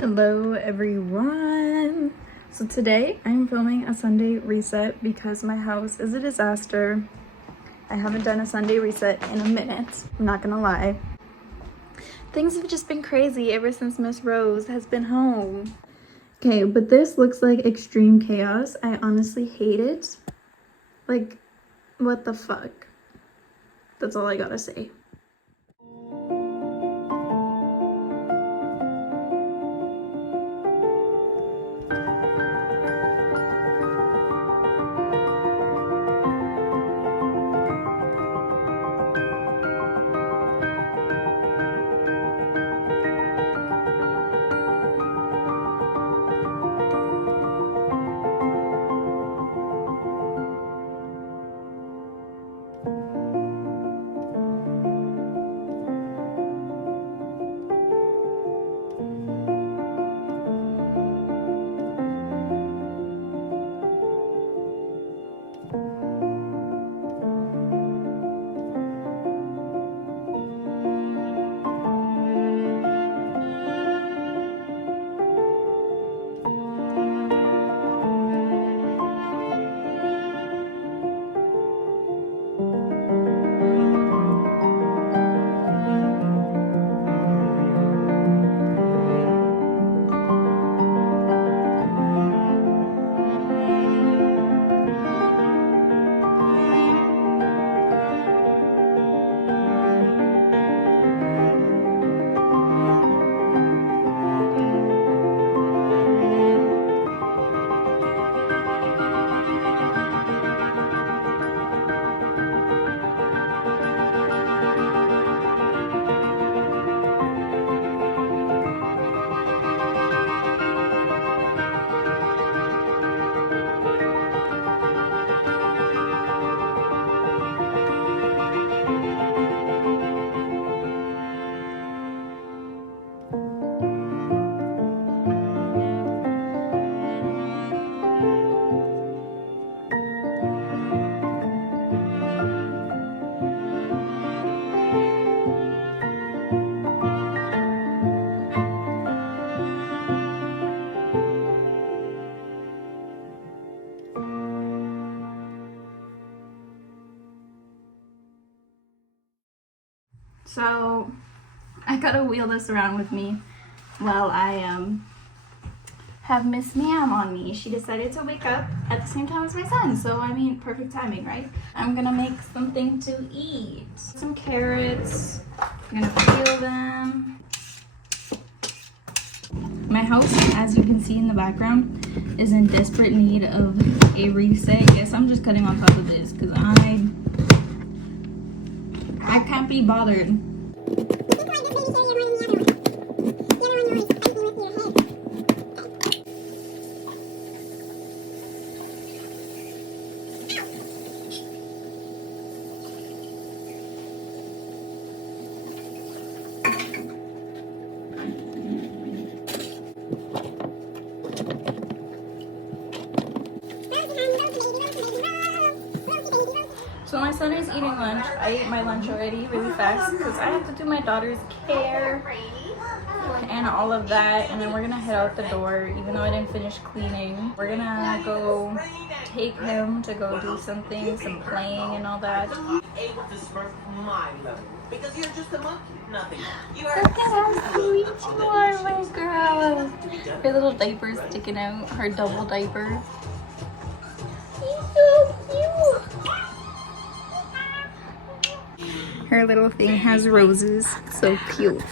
Hello everyone. So today I'm filming a Sunday reset because my house is a disaster. I haven't done a Sunday reset in a minute, I'm not gonna lie. Things have just been crazy ever since Miss Rose has been home. Okay, but this looks like extreme chaos. I honestly hate it. Like, what the fuck? That's all I gotta say. So I gotta wheel this around with me while I have Miss Ma'am on me. She decided to wake up at the same time as my son, so I mean, perfect timing, right? I'm gonna make something to eat. Some carrots, I'm gonna peel them. My house, as you can see in the background, is in desperate need of a reset. Guess I'm just cutting on top of this because I can't be bothered. So my son is eating lunch. I ate my lunch already really fast because I have to do my daughter's care and all of that, and then we're gonna head out the door even though I didn't finish cleaning. We're gonna go take him to go do something, some playing and all that. Able to smurf my level because you're just a monkey, nothing. You are. Look at how sweet you are, my girl. Her little diaper's sticking out, her double diaper. She's so cute. Her little thing has roses, so cute.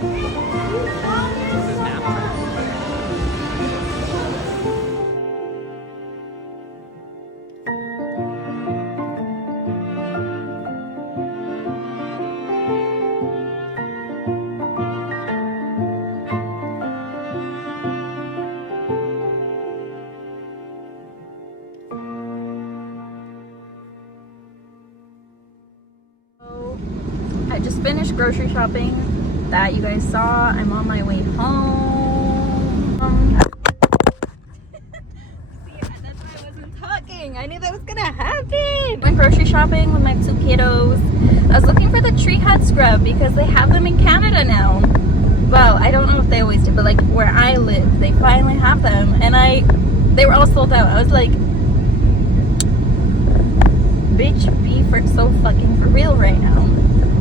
This is nap time. I just finished grocery shopping that you guys saw. I'm on my way home. See, that's why I wasn't talking. I knew that was gonna happen. Went grocery shopping with my 2 kiddos. I was looking for the tree hut scrub because they have them in Canada now. Well, I don't know if they always do, but like where I live, they finally have them, and they were all sold out. I was like, bitch, be so fucking for real right now.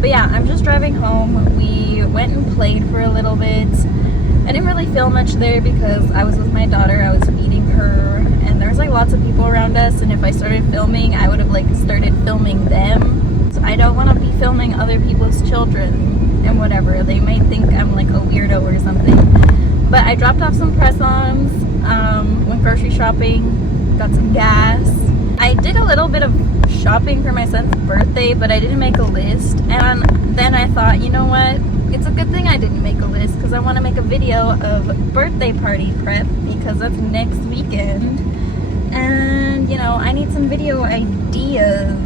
But yeah, I'm just driving home. We went and played for a little bit. I didn't really film much there because I was with my daughter. I was feeding her, and there was like lots of people around us, and if I started filming, I would have like started filming them. So I don't want to be filming other people's children and whatever. They might think I'm like a weirdo or something. But I dropped off some press-ons, went grocery shopping, got some gas. I did a little bit of shopping for my son's birthday, but I didn't make a list. And then I thought, you know what? It's a good thing I didn't make a list because I want to make a video of birthday party prep because that's next weekend. And, you know, I need some video ideas.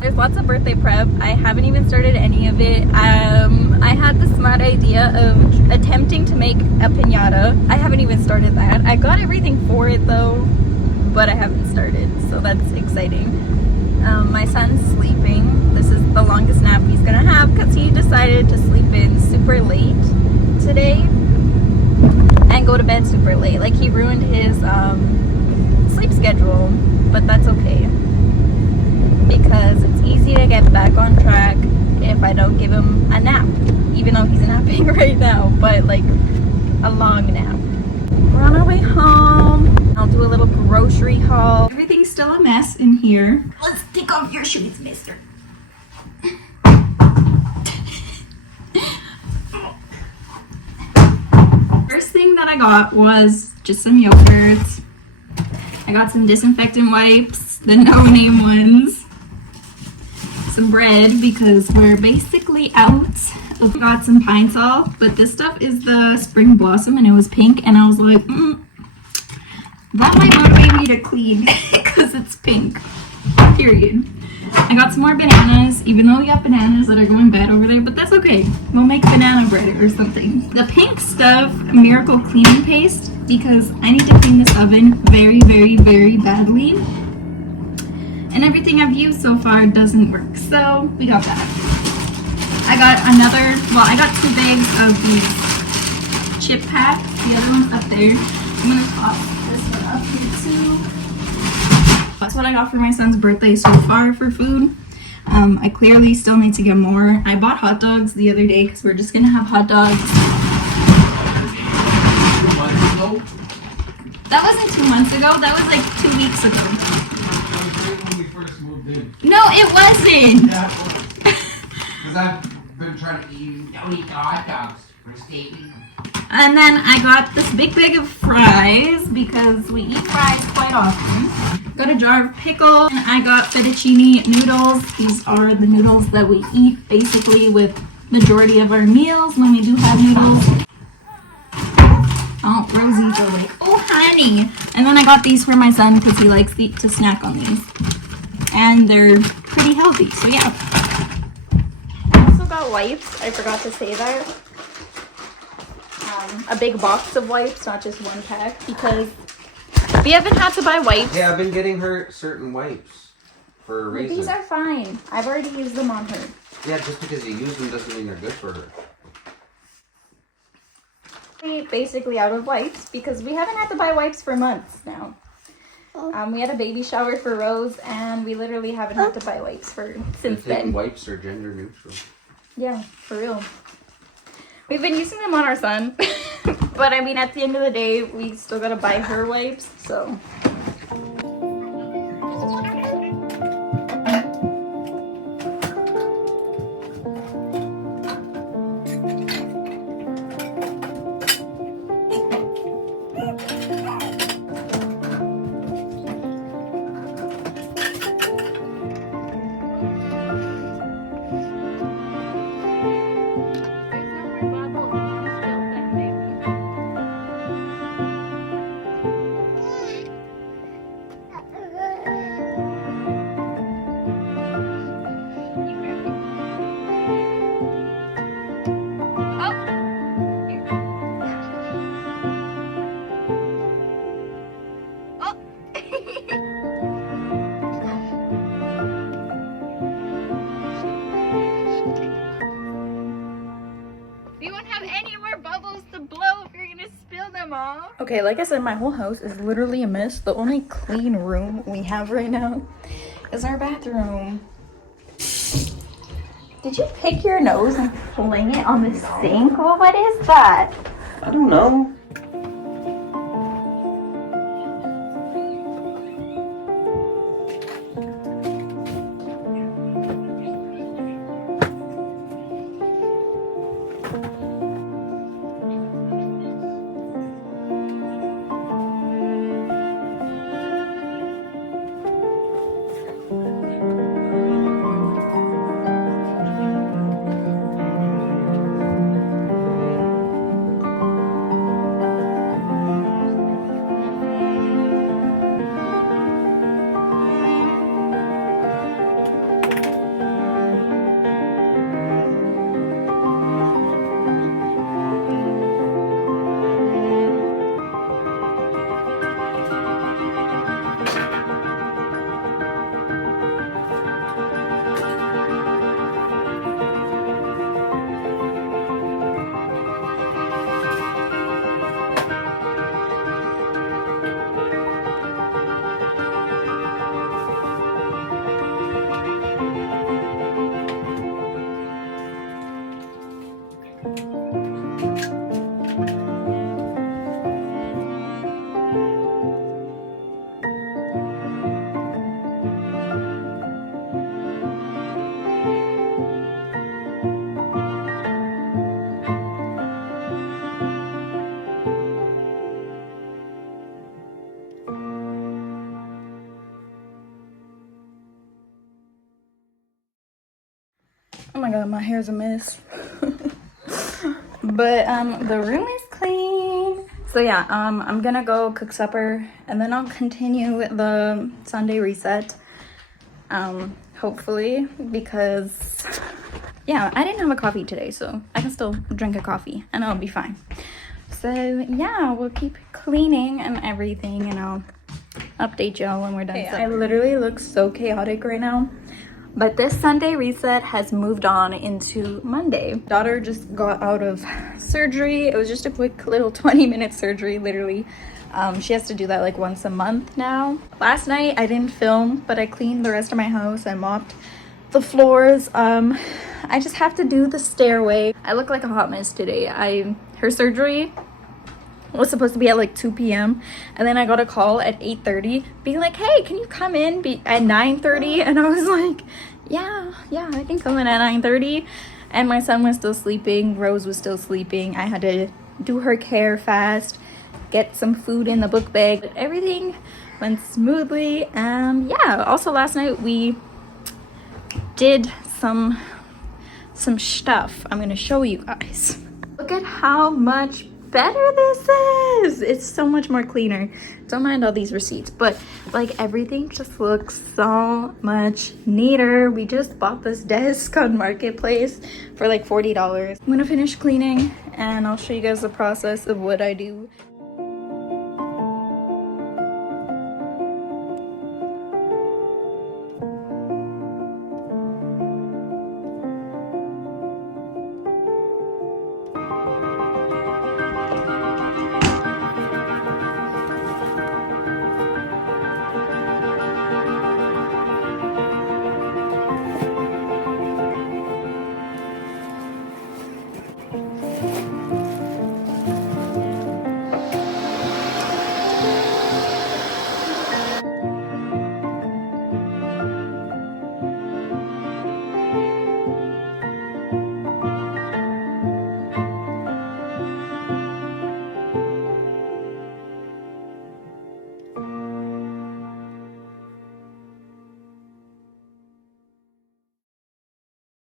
There's lots of birthday prep. I haven't even started any of it. I had the smart idea of attempting to make a piñata. I haven't even started that. I got everything for it though, but I haven't started, so that's exciting. My son's sleeping. This is the longest nap he's gonna have because he decided to sleep in super late today and go to bed super late. Like he ruined his sleep schedule, but that's okay because it's easy to get back on track if I don't give him a nap, even though he's napping right now, but like a long nap. We're on our way home. I'll do a little grocery haul. Everything's still a mess in here. Let's take off your shoes, mister. First thing that I got was just some yogurt. I got some disinfectant wipes, the no-name ones. Some bread because we're basically out. I got some pine salt, but this stuff is the spring blossom and it was pink, and I was like, that might motivate me to clean because it's pink, period. I got some more bananas, even though we got bananas that are going bad over there, but that's okay. We'll make banana bread or something. The pink stuff, Miracle Cleaning Paste, because I need to clean this oven very, very, very badly. And everything I've used so far doesn't work, so we got that. I got I got 2 bags of these chip packs. The other one's up there. I'm gonna toss this one up here too. That's what I got for my son's birthday so far for food. I clearly still need to get more. I bought hot dogs the other day because we're just gonna have hot dogs. That wasn't 2 months ago. That was like 2 weeks ago. When we first moved in. No, it wasn't. Yeah, because I've been trying to eat. Don't eat the hot dogs for steak. And then I got this big bag of fries because we eat fries quite often. Got a jar of pickle, and I got fettuccine noodles. These are the noodles that we eat basically with majority of our meals when we do have noodles. Oh, Rosie's are like, oh honey. And then I got these for my son because he likes to snack on these. And they're pretty healthy, so yeah. I also got wipes, I forgot to say that. A big box of wipes, not just 1 pack, because we haven't had to buy wipes. Yeah, I've been getting her certain wipes for a reason. These are fine. I've already used them on her. Yeah, just because you use them doesn't mean they're good for her. We're basically out of wipes because we haven't had to buy wipes for months now. We had a baby shower for Rose, and we literally haven't had to buy wipes since then. Wipes are gender neutral. Yeah, for real. We've been using them on our son, but I mean, at the end of the day, we still gotta buy her wipes, so. We won't have any more bubbles to blow if you're gonna spill them all. Okay, like I said, my whole house is literally a mess. The only clean room we have right now is our bathroom. Did you pick your nose and fling it on the sink? Well, what is that? I don't know. Oh my god, my hair's a mess. But the room is clean. So yeah, I'm gonna go cook supper and then I'll continue the Sunday reset. Hopefully, because yeah, I didn't have a coffee today, so I can still drink a coffee and I'll be fine. So yeah, we'll keep cleaning and everything and I'll update y'all when we're done. Okay, I literally look so chaotic right now. But this Sunday reset has moved on into Monday. Daughter just got out of surgery. It was just a quick little 20-minute surgery, literally. She has to do that like once a month now. Last night I didn't film, but I cleaned the rest of my house. I mopped the floors. I just have to do the stairway. I look like a hot mess today. Her surgery was supposed to be at like 2 p.m. and then I got a call at 8:30 being like, hey, can you come in at 9:30? And I was like, yeah, I can come in at 9:30. And my son was still sleeping, Rose was still sleeping. I had to do her care fast, get some food in the book bag. But everything went smoothly. Yeah, also last night we did some stuff. I'm gonna show you guys. Look at how much better this is. It's so much more cleaner. Don't mind all these receipts, but like everything just looks so much neater. We just bought this desk on Marketplace for like $40. I'm gonna finish cleaning and I'll show you guys the process of what I do.